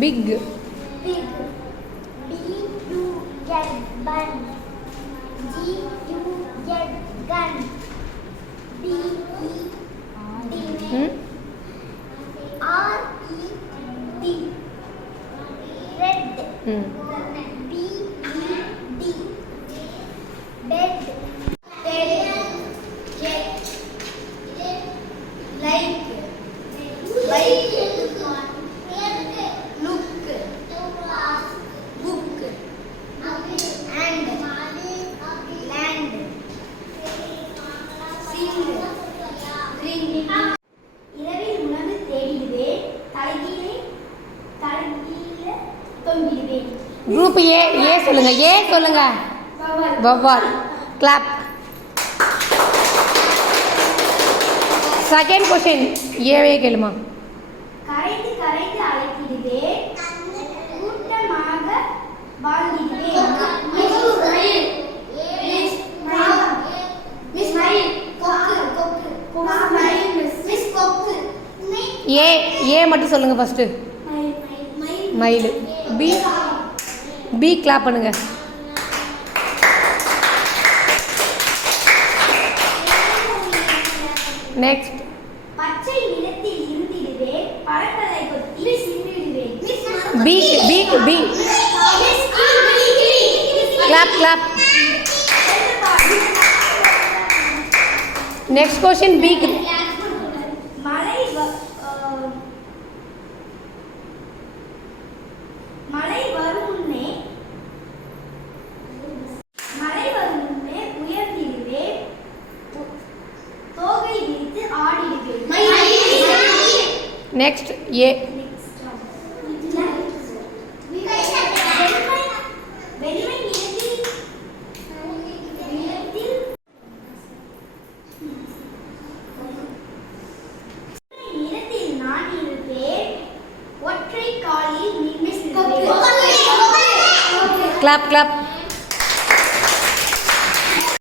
Big. Big. B-U-N. Bun. G-U-N. Gun. B-E-D. R-E-D. Red. B-E-D. Bed. Like. Look. Book. And. Land. Sing. Ring. இரவில் உணவு தேடிடுவேன், தலைகீழே தொங்கிடுவேன். Group A சொல்லுங்க. A சொல்லுங்க. வவ்வால். Clap. Second question. ஏவே கேளுமா. கரைந்து கரைந்து அழைத்திடுவேன், கூட்டமாக வாழ்ந்திடுவேன். ஏ மட்டும் சொல்லுங்க ஃபர்ஸ்ட். மயில். பி கிளாப் பண்ணுங்க. நெக்ஸ்ட். பச்சை நிறத்தில் இருந்திடுவேன், பழங்களை கொத்தி சிந்திடுவேன். பி கிளாப். நெக்ஸ்ட் क्वेश्चन பி. மழை வரும் முன்னே உயர்ந்திடுவேன், தோகை விரித்து ஆடிடுவேன். நெக்ஸ்ட் ஏ. வெண்மை நிறத்தில் நான் இருப்பேன், ஒற்றை காலில் நின்று கிளாப்.